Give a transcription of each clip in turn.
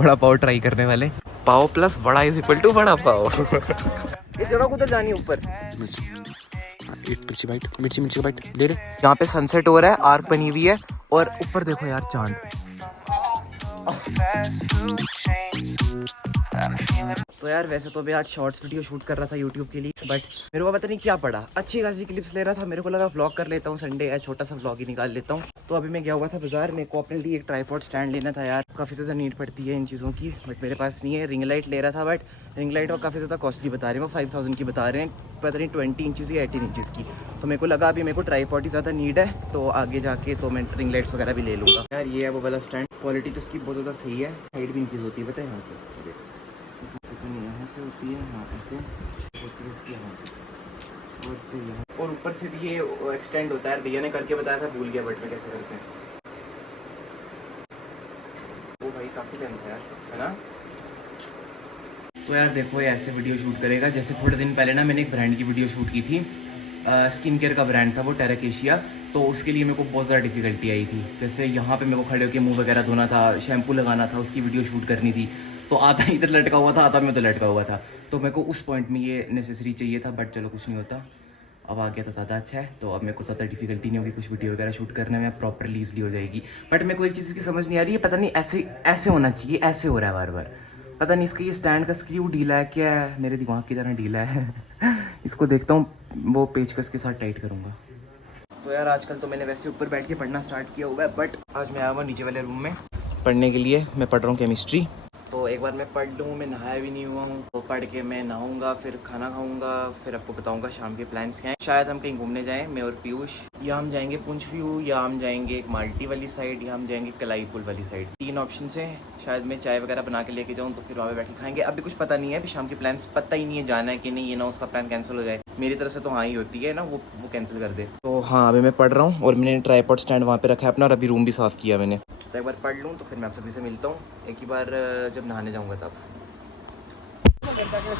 बड़ा पाव ट्राई करने वाले। पाव प्लस बड़ा इज इक्वल टू बड़ा पाव। ये जगह उधर जानी ऊपर। मिर्ची का बाइट दे दे। यहाँ पे सनसेट हो रहा है, आर्क बनी हुई है और ऊपर देखो यार चांद। तो यार वैसे तो मैं आज शॉर्ट्स वीडियो शूट कर रहा था यूट्यूब के लिए, बट मेरे को पता नहीं क्या पड़ा, अच्छी खासी क्लिप्स ले रहा था। मेरे को लगा व्लॉग कर लेता हूँ, संडे है, छोटा सा व्लॉग ही निकाल लेता हूँ। तो अभी मैं गया हुआ था बाजार, मेरे को अपने लिए एक ट्राइपॉड स्टैंड लेना था यार। काफ़ी ज़्यादा नीड पड़ती है इन चीज़ों की, बट मेरे पास नहीं है। रिंग लाइट ले रहा था, बट रिंग लाइट और काफ़ी ज़्यादा कॉस्टली बता रहे हैं, वो 5000 की बता रहे हैं, पता नहीं 20 इंचज़ या 18 इंचज़ की। तो मेरे को लगा अभी मेरे को ट्राइपॉड ही ज़्यादा नीड है, तो आगे जाके तो मैं रिंग लाइट्स वगैरह भी ले लूँगा यार। ये है वो वाला स्टैंड, क्वालिटी तो उसकी बहुत ज़्यादा सही है। हाइट भी इंक्रीज़ होती है, पता है यहाँ से, इतनी यहाँ से होती है, हाँ ऐसे होती है इसकी यहाँ से, और फिर यहाँ, और ऊपर से भी ये एक्सटेंड होता है। भैया ने करके बताया था, भूल गया बट में कैसे करते हैं। वो भाई काफ़ी लेंथ है यार, है ना। तो यार देखो, ये ऐसे वीडियो शूट करेगा जैसे थोड़े दिन पहले ना मैंने एक ब्रांड की वीडियो शूट की थी, स्किन केयर का ब्रांड था वो, टेराकेशिया। तो उसके लिए मेरे को बहुत ज़्यादा डिफिकल्टी आई थी। जैसे यहाँ पे मेरे को खड़े होकर मुंह वगैरह धोना था, शैम्पू लगाना था, उसकी वीडियो शूट करनी थी। तो आता इधर लटका हुआ था, आता मैं तो लटका हुआ था। तो मेरे को उस पॉइंट में ये नेसेसरी चाहिए था, बट चलो कुछ नहीं होता, अब आ गया तो ज़्यादा अच्छा है। तो अब मेरे को ज़्यादा डिफिकल्टी नहीं होगी, कुछ वीडियो वगैरह शूट करने में प्रॉपरली ईजली हो जाएगी। बट मेरे को एक चीज़ की समझ नहीं आ रही है, पता नहीं ऐसे ऐसे होना चाहिए, ऐसे हो रहा है बार बार। पता नहीं इसका ये स्टैंड का स्क्रू ढीला है क्या है, मेरे दिमाग की तरह ढीला है। इसको देखता हूँ, वो पेचकस के साथ टाइट करूँगा। तो यार आजकल तो मैंने वैसे ऊपर बैठ के पढ़ना स्टार्ट किया हुआ है, बट आज मैं आया हुआ नीचे वाले रूम में पढ़ने के लिए। मैं पढ़ रहा हूँ केमिस्ट्री। तो एक बार मैं पढ़ लूँ, मैं नहाया भी नहीं हुआ हूँ, तो पढ़ के मैं नहाऊंगा, फिर खाना खाऊंगा, फिर आपको बताऊंगा शाम के प्लान्स क्या हैं। शायद हम कहीं घूमने जाएं, मैं और पीयूष, या हम जाएंगे पुंछ व्यू, या हम जाएंगे एक माल्टी वाली साइड, या हम जाएंगे कलाई पुल वाली साइड। 3 ऑप्शन है। शायद मैं चाय वगैरह बना के लेके जाऊँ, तो फिर वहाँ पे बैठ के खाएंगे। अभी कुछ पता नहीं है, अभी शाम के प्लान्स पता ही नहीं है जाना है कि नहीं, ये ना उसका प्लान कैंसिल हो जाए। मेरी तरफ से तो हाँ ही होती है ना, वो कैंसिल कर दे। तो हाँ, अभी मैं पढ़ रहा हूँ और मैंने ट्राइपॉड स्टैंड वहाँ पे रखा है अपना, और अभी रूम भी साफ़ किया मैंने। तो एक बार पढ़ लूँ तो फिर मैं आप सभी से मिलता हूँ एक ही बार जब नहाने जाऊँगा तब।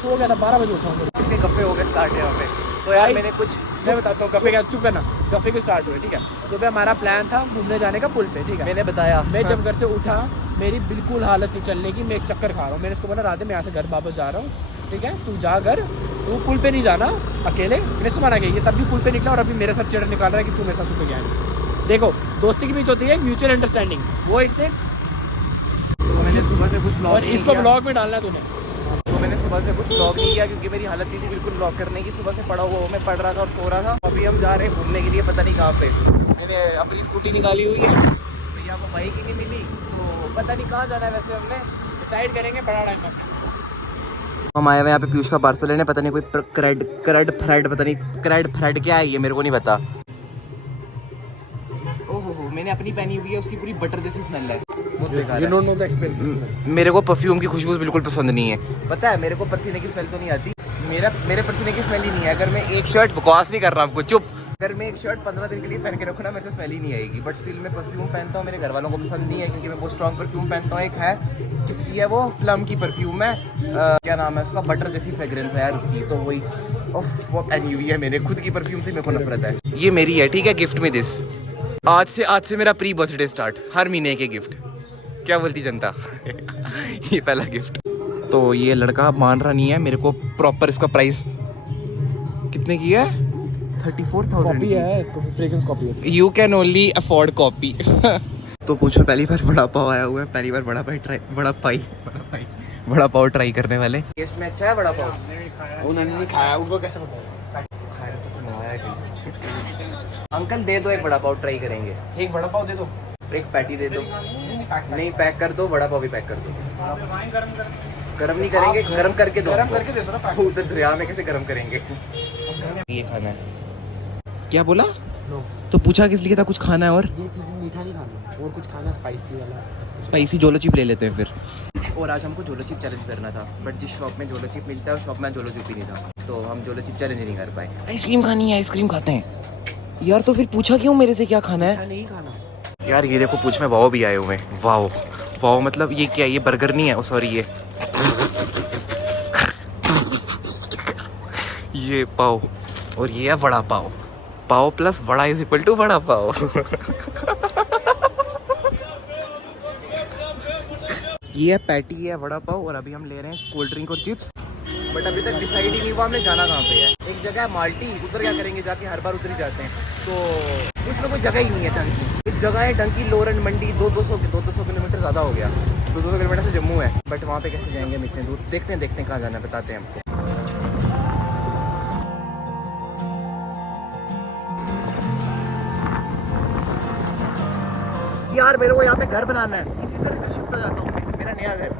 सो गया था, 12 बजे उठा। इसके कफ़े हो गए स्टार्ट यहाँ पे। तो यार मैंने कुछ, मैं बताता हूँ कफ़े का, चुप करना। कफ़े को स्टार्ट हुए, ठीक है। सुबह हमारा प्लान था घूमने जाने का पुल पे, ठीक है। मैंने बताया, मैं जब घर से उठा, मेरी बिल्कुल हालत नहीं चलने की, मैं एक चक्कर खा रहा हूँ। मैंने इसको बोला, राधे मैं यहाँ से घर वापस जा रहा हूँ, ठीक है, तू जा घर, तू पुल पे नहीं जाना अकेले। मैंने इसको मना किया, ये तब भी पुल पे निकला और अभी मेरे साथ चिड़र निकाल रहा है कि तू मेरे साथ सुबह गया। देखो, दोस्ती के बीच होती है म्यूचुअल अंडरस्टैंडिंग, वो इसने। तो मैंने सुबह से कुछ और इसको ब्लॉग में डालना है तूने। तो मैंने सुबह से कुछ व्लॉग नहीं किया क्योंकि मेरी हालत नहीं थी बिल्कुल व्लॉग करने की। सुबह से पड़ा हुआ, मैं पढ़ रहा था और सो रहा था। अभी हम जा रहे हैं घूमने के लिए, पता नहीं कहाँ पे। मैंने अपनी स्कूटी निकाली हुई है, भैया को बाइक ही नहीं मिली, तो पता नहीं कहाँ जाना है। वैसे हमने डिसाइड करेंगे बड़ा टाइम में। हम आए हुए यहाँ पे पीयूष का पार्सल लेने, पता नहीं कोई क्रड फ्रेड, पता नहीं क्रड फ्रेड क्या है ये, मेरे को नहीं पता। ओहो, मैंने अपनी पहनी हुई है, उसकी पूरी बटर जैसी स्मेल है, बहुत बेकार है। मेरे को परफ्यूम की खुशबू बिल्कुल पसंद नहीं है, पता है। मेरे को पसीने की स्मेल तो नहीं आती, मेरे पसीने की स्मेल ही नहीं है। अगर मैं एक शर्ट, बकवास नहीं कर रहा आपको, चुप, अगर मैं एक शर्ट 15 दिन के लिए पहन के रखूँ ना, मेरे से स्मेल ही नहीं आएगी। बट स्टिल मैं परफ्यूम पहनता हूँ, मेरे घर वालों को पसंद नहीं है क्योंकि मैं बहुत स्ट्रॉन्ग परफ्यूम पहनता हूँ। एक है, किसकी है वो, प्लम की परफ्यूम है, क्या नाम है उसका, बटर जैसी फ्रेग्रेंस है यार उसकी, तो वही वो पहनी हुई है। मेरे खुद की परफ्यूम से मेरे को नफरत है। ये मेरी है, ठीक है, गिफ्ट में दिस। आज से मेरा प्री बर्थडे स्टार्ट, हर महीने के गिफ्ट। क्या बोलती जनता। ये पहला गिफ्ट। तो ये लड़का मान रहा नहीं है, मेरे को प्रॉपर इसका प्राइस कितने की है, 34,000 कॉपी है, इसको फ्रेग्रेंस कॉपी है। You can only afford copy. तो पूछो, पहली बार बड़ा पाव आया हुआ है, पहली बार बड़ा पाव ट्राई करने वाले। टेस्ट में अच्छा है बड़ा पाव? उन्होंने नहीं खाया, उनको कैसे पता? खाया तो फिर मंगाया कहीं। अंकल दे दो, एक बड़ा पाव ट्राई करेंगे। एक बड़ा पाव दे दो, एक पैटी दे दो। नहीं, पैक कर दो, बड़ा पाव भी पैक कर दो। गरम नहीं करेंगे, गरम करके दो। गरम करके दे दो ना। उधर दरिया में कैसे गरम करेंगे। ये खाना है, क्या बोला? तो पूछा किस लिए था, कुछ खाना है और ये चीज़ मीठा नहीं खाना, और कुछ खाना स्पाइसी वाला। स्पाइसी जोलो चिप ले लेते हैं फिर। और आज हमको जोलो चिप चैलेंज करना था, बट जिस शॉप में जोलो चिप मिलता है उस शॉप में जोलो चिप ही नहीं था, तो हम जोलो चिप चैलेंज नहीं कर पाए। आइसक्रीम खानी है, आइसक्रीम खाते हैं यार। तो फिर पूछा क्यों मेरे से क्या खाना है? नहीं खाना यार ये देखो, पूछ में वाओ भी आए हुए हैं। वाओ मतलब ये क्या है, ये बर्गर नहीं है, सॉरी, ये पाव, और ये है वड़ा पाव। पाव प्लस बड़ा is equal to vada pav. ये है पैटी है वड़ा पाव और अभी हम ले रहे हैं कोल्ड ड्रिंक और चिप्स। बट अभी तक डिसाइड ही नहीं हुआ हमने जाना कहाँ पे है। एक जगह है माल्टी, उधर क्या करेंगे जाके, हर बार उधर ही जाते हैं तो कुछ ना कोई जगह ही नहीं है ढंग की। एक जगह है ढंग की लोरन मंडी, 200 किलोमीटर ज़्यादा हो गया, 200 किलोमीटर से जम्मू है। बट वहाँ पे कैसे जाएंगे हम इतने दूर, देखते हैं कहाँ जाना है, बताते हैं हमको। यार मेरे को यहाँ पे घर बनाना है, इधर शिफ्ट हो जाता हूँ, मेरा नया घर।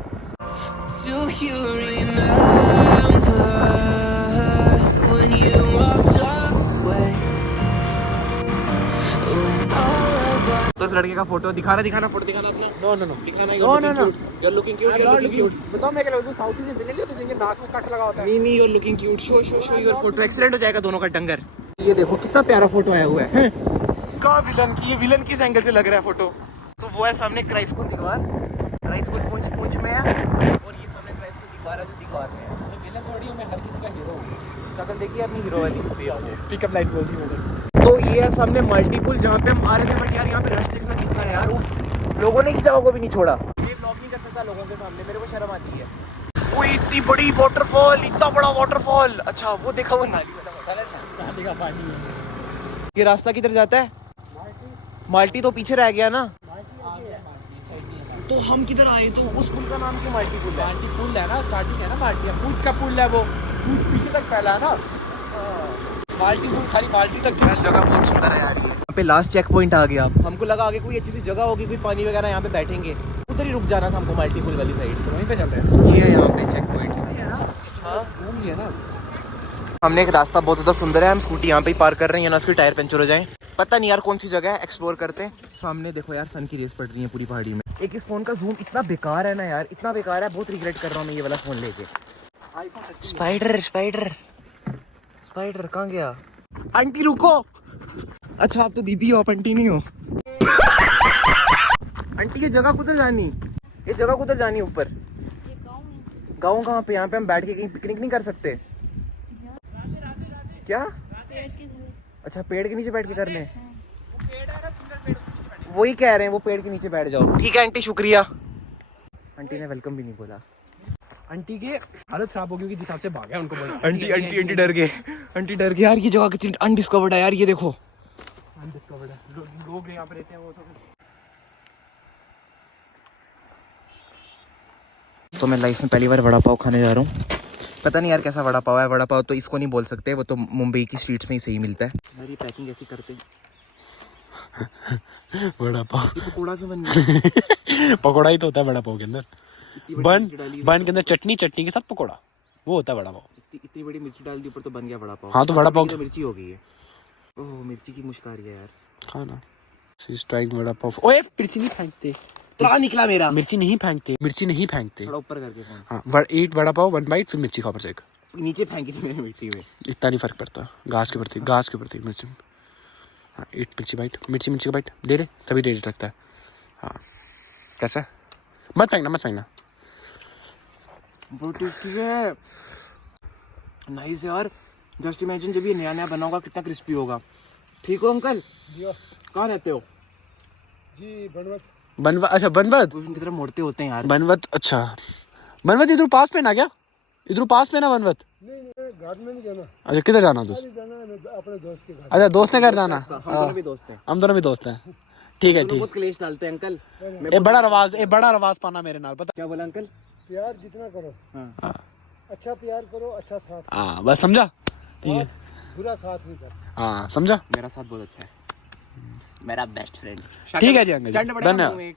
Do you remember when you walked away? When all of us तो इस लड़के का फोटो दिखाना फोटो दिखाना अपना। नो नो नो दिखाना No, no, no. You are looking cute. बताओ मैं क्या लगता हूँ, साउथ इंडियन फिंगर लियो तो जिनके नाक में कट लगा होता है। नहीं you are looking cute, show your photo, excellent हो जाएगा दोनों का डंगर। ये देखो कितना प्यारा फोटो आया हुआ है। का विलन की, ये विलन किस एंगल से लग रहा है फोटो। तो वो है सामने क्राइस्ट को दीवार, क्राइस्ट को पूंछ में है, और ये सामने क्राइस्ट को दीवार है जो दीवार में है। तो विलन थोड़ी हूँ मैं, हर किसी का हीरो हूँ। शक्ल देखिए अपनी हीरो वाली। पिकअप लाइन बोल दी मैंने। तो ये है सामने मल्टीपुल जहाँ पे हम आ रहे थे, बट यार यहाँ पे रश देखना कितना है यार, उफ, लोगों ने किसी जगह को भी नहीं छोड़ा। ये ब्लॉग नहीं कर सकता लोगों के सामने, मेरे को शर्म आती है। वो इतनी बड़ी वाटरफॉल, इतना बड़ा वाटरफॉल। अच्छा वो देखा, वो नाली वाला मसाला है। नाली का पानी है। ये रास्ता किधर जाता है? माल्टी तो पीछे रह गया ना, तो हम किधर आए? तो उस पुल का नाम क्यों माल्टी पुल है? माल्टी पुल है ना, स्टार्टिंग है ना माल्टी, पूछ का पुल है वो, पूछ पीछे तक फैला है ना। माल्टी पुल खाली माल्टी तक। यार जगह बहुत सुंदर है यार। यहाँ पे लास्ट चेक पॉइंट आ गया, हमको लगा आगे कोई अच्छी सी जगह होगी, कोई पानी वगैरह, यहाँ पे बैठेंगे, उधर ही रुक जाना था हमको, माल्टी पुल वाली साइड। तो वहीं पे चल रहे हैं। ये है यहाँ पे चेक पॉइंट। हाँ घूम लिया ना हमने एक रास्ता बहुत ज़्यादा सुंदर है, हम स्कूटी यहाँ पे ही पार्क कर रहे हैं, यहाँ उसके टायर पंचर हो जाए। पता नहीं यार कौन सी जगह है, एक्सप्लोर करते हैं। सामने देखो यार सन की रेस पड़ रही है पूरी पहाड़ी में। एक इस फोन का जूम इतना बेकार है ना यार, इतना बेकार है, बहुत रिग्रेट कर रहा हूँ मैं ये वाला फोन लेके। स्पाइडर कहाँ गया? आंटी रुको। अच्छा आप तो दीदी हो, आप आंटी नहीं हो। आंटी ये जगह कुछ जानी, ये जगह कुछ जानी ऊपर? गाँव कहाँ पे? यहाँ पे हम बैठ के कहीं पिकनिक नहीं कर सकते क्या? अच्छा पेड़ के नीचे बैठ के कर लें, वही कह रहे हैं, वो पेड़ के नीचे बैठ जाओ। ठीक है आंटी शुक्रिया। आंटी ने वेलकम भी नहीं बोला। आंटी की हालत खराब हो गई, जिस हिसाब से भागा उनको बोला। आंटी डर गए, आंटी डर गए यार। ये जगह कितनी अनडिस्कवर्ड है यार, ये देखो। अनडिस्कवर्ड है, लोग यहाँ पे रहते हैं वो तो मैं लाइफ में पहली बार वड़ा पाव खाने जा रहा हूँ। पता नहीं यार कैसा वड़ा पाव है। वड़ा पाव तो इसको नहीं बोल सकते, वो तो मुंबई की स्ट्रीट्स में ही सही मिलता है। यार ये पैकिंग ऐसी करते हैं। वड़ा पाव ये पकोड़ा क्यों बन गया? पकोड़ा ही तो होता है वड़ा पाव के अंदर। बन के अंदर चटनी के साथ पकोड़ा, वो होता है वड़ा पाव। इतनी बड़ी मिर्ची डाल दी ऊपर तो बन गया वड़ा पाव। हाँ तो वड़ा पाव तो मिर्ची हो गई है। ओह मिर्ची की मुश्क आ रही है यार। खाना स्ट्राइक वड़ा पाव। ओए मिर्ची नहीं फेंकते, त्राह निकला मेरा। मिर्ची नहीं फेंकते। थोड़ा ऊपर करके फोन। हाँ ईट वड़ा पाव 1 बाइट, फिर मिर्ची खाओ पर से एक। नीचे फेंकी थी मैंने मिट्टी में। इतना नहीं फर्क पड़ता, घास के प्रति मिर्ची। हाँ ईट मिर्ची बाइट, मिर्ची का बाइट दे रहे तभी टेस्ट लगता है। हाँ कैसा? मत फेंकना। बहुत टेस्टी है, नाइस यार। जस्ट इमेजिन जब ये नया बना होगा कितना क्रिस्पी होगा। ठीक हो अंकल? कहाँ रहते हो? जी बनवत। अच्छा बनवत की तरफ मोड़ते होते हैं यार। बनवत। अच्छा बनवत इधर पास में ना क्या? इधर पास में ना बनवत? नहीं घर में नहीं जाना। अच्छा किधर जाना दोस्त? अपने दोस्त के घर। अच्छा दोस्त ने घर जाना। हम दोनों भी दोस्त हैं। हम दोनों भी दोस्त हैं। ठीक है ठीक। बहुत क्लेश डालते हैं अंकल। ये बड़ा रवाज पाना मेरे नाल पता। क्या बोला अंकल? प्यार जितना करो, हाँ। अच्छा प्यार करो, अच्छा साथ। हाँ बस समझा। ठीक है बुरा साथ नहीं कर। हाँ समझा। मेरा साथ बहुत अच्छा है, मेरा बेस्ट फ्रेंड। ठीक है जी अंकल, धन्यवाद।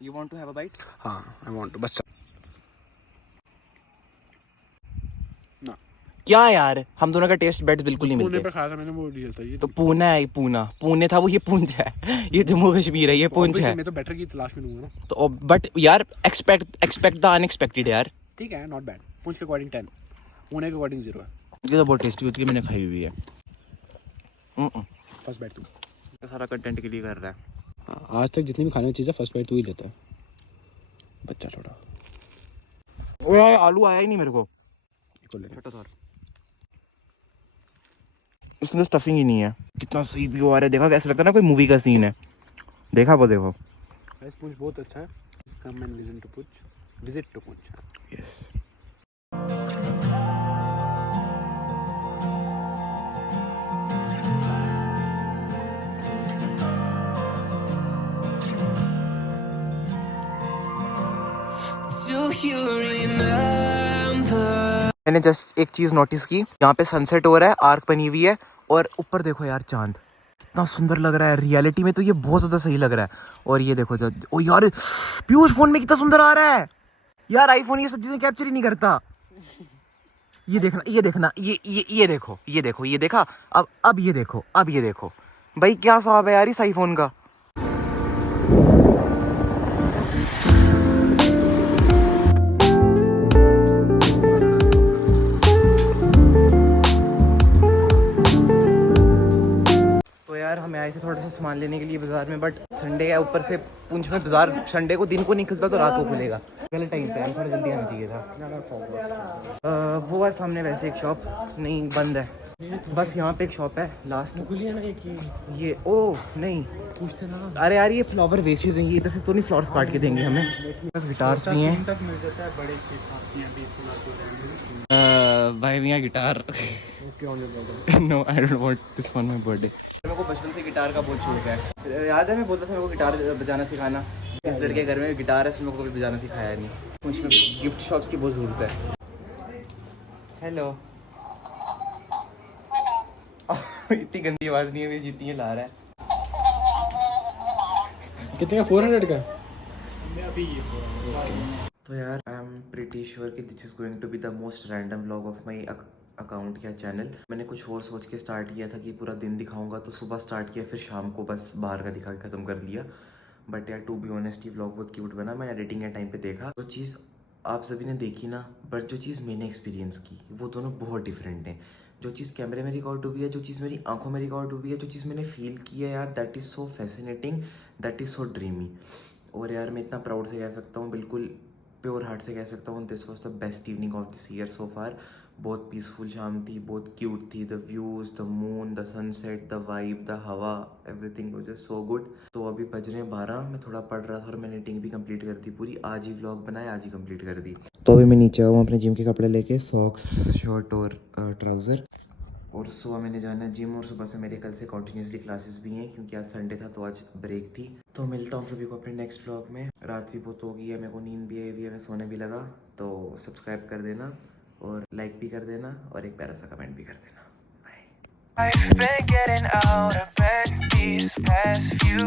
You want to have a bite? हाँ I want to, बस ना। क्या यार हम दोनों का टेस्ट बेड्स बिल्कुल नहीं पुणे मिलते। पे खाया था मैंने, वो रियल था ये तो पूना है, पुणे था वो, ये पूंछ है। ये जम्मू कश्मीर है, ये पूंछ है। मैं तो बेटर की तलाश में दूंगा ना। तो बट यार एक्सपेक्ट द अनएक्सपेक्टेड यार। ठीक है नॉट बैड। पूंछ के अकॉर्डिंग 10, पुणे के अकॉर्डिंग 0 है। ये तो बहुत टेस्टी होती है, मैंने खाई हुई है। फर्स्ट बाइट तू सारा कंटेंट के लिए कर रहा है। आज तक जितनी भी खाने की चीज़ है फर्स्ट बाइट तू ही लेता है, बच्चा छोटा। ओ यार आलू आया ही नहीं मेरे को। इसमें स्टफिंग ही नहीं है। कितना सही व्यू आ रहा है, देखा कैसा लगता है ना कोई मूवी का सीन है। देखा वो देखो। पूंछ बहुत अच्छा है। इसका मैं लिसन टू पूंछ। विजिट टू कुंज। यस। Do you remember? मैंने जस्ट एक चीज नोटिस की, यहाँ पे सनसेट हो रहा है, आर्क बनी हुई है, और ऊपर देखो यार चांद कितना सुंदर लग रहा है। रियलिटी में तो ये बहुत ज्यादा सही लग रहा है। और ये देखो ओ यार पीयूष फोन में कितना सुंदर आ रहा है यार। आईफोन ये सब चीजें कैप्चर ही नहीं करता। ये देखना, ये देखना, ये देखो, ये देखो, ये देखा। अब ये देखो, अब ये देखो भाई, क्या स्वाब है यार इस आईफोन का। तो यार हम आए थे थोड़ा सा सामान लेने के लिए बाजार में, बट संडे है, ऊपर से पुंछ में बाजार संडे को दिन को नहीं खुलता तो रात को खुलेगा। गलत टाइम पे थोड़ा जल्दी आना चाहिए था। वो है सामने वैसे एक शॉप नहीं, बंद है। बस यहाँ पे एक शॉप है लास्ट। खुली है ना एक ये ओह नहीं, पूछते ना। अरे यार ये फ्लावर वेसेस हैं, ये इधर से तो नहीं फ्लावर्स काट के देंगे हमें। बस गिटार्स भी हैं तक मिल जाता है बड़े 6-7 यहाँ भी भाई भैया guitar. Okay on your no I don't want this for my birthday. मेरे को बचपन से गिटार का बहुत शौक है। याद है मैं बोलता था मेरे को गिटार बजाना सिखाना। इस लड़के के घर में गिटार है, इसमें मेरे को कभी बजाना सिखाया नहीं। मुझ में गिफ्ट शॉप्स की बहुत ज़रूरत है। हेलो। इतनी गंदी आवाज़ नहीं है मेरी जितनी ये ला रहा है। कितने का? 400 का। तो यार आई एम प्रीटी श्योर कि this is going to be the most random vlog of my account या चैनल। मैंने कुछ और सोच के स्टार्ट किया था कि पूरा दिन दिखाऊंगा, तो सुबह स्टार्ट किया, फिर शाम को बस बाहर का दिखा के ख़त्म कर लिया। बट यार टू बी ऑनेस्ट ये व्लॉग बहुत क्यूट बना। मैंने एडिटिंग के टाइम पे देखा, जो चीज़ आप सभी ने देखी ना, बट जो चीज़ मैंने एक्सपीरियंस की वो दोनों बहुत डिफरेंट हैं। जो चीज़ कैमरे में रिकॉर्ड हुई है, जो चीज़ मेरी आंखों में रिकॉर्ड हुई है, जो चीज़ मैंने फील की है यार, that is so fascinating, that is so dreamy. और यार मैं इतना प्राउड से कह सकता हूँ, बिल्कुल प्योर हार्ट से कह सकता हूँ, this was the best evening of this year so far. बहुत पीसफुल शाम थी, बहुत क्यूट थी। The views, the moon, the sunset, the vibe, the hawa, everything was just so good. तो अभी बज रहे हैं 12। मैं थोड़ा पढ़ रहा था और मैंने एडिटिंग भी कंप्लीट कर दी पूरी। आज ही व्लॉग बनाया, आज ही कंप्लीट कर दी। तो अभी मैं नीचे आऊँ अपने जिम के कपड़े लेके, सॉक्स, शर्ट और ट्राउज़र। और सुबह मैंने जाना है जिम, और सुबह से मेरे कल से कंटिन्यूसली क्लासेस भी हैं, क्योंकि आज संडे था तो आज ब्रेक थी। तो मिलता हूँ सभी को अपने नेक्स्ट व्लॉग में। रात भी बहुत हो गई है, मेरे को नींद भी आई हुई है, मैं सोने भी लगा। तो सब्सक्राइब कर देना और लाइक भी कर देना और एक प्यारा सा कमेंट भी कर देना। Bye. I've been getting out of bed these past few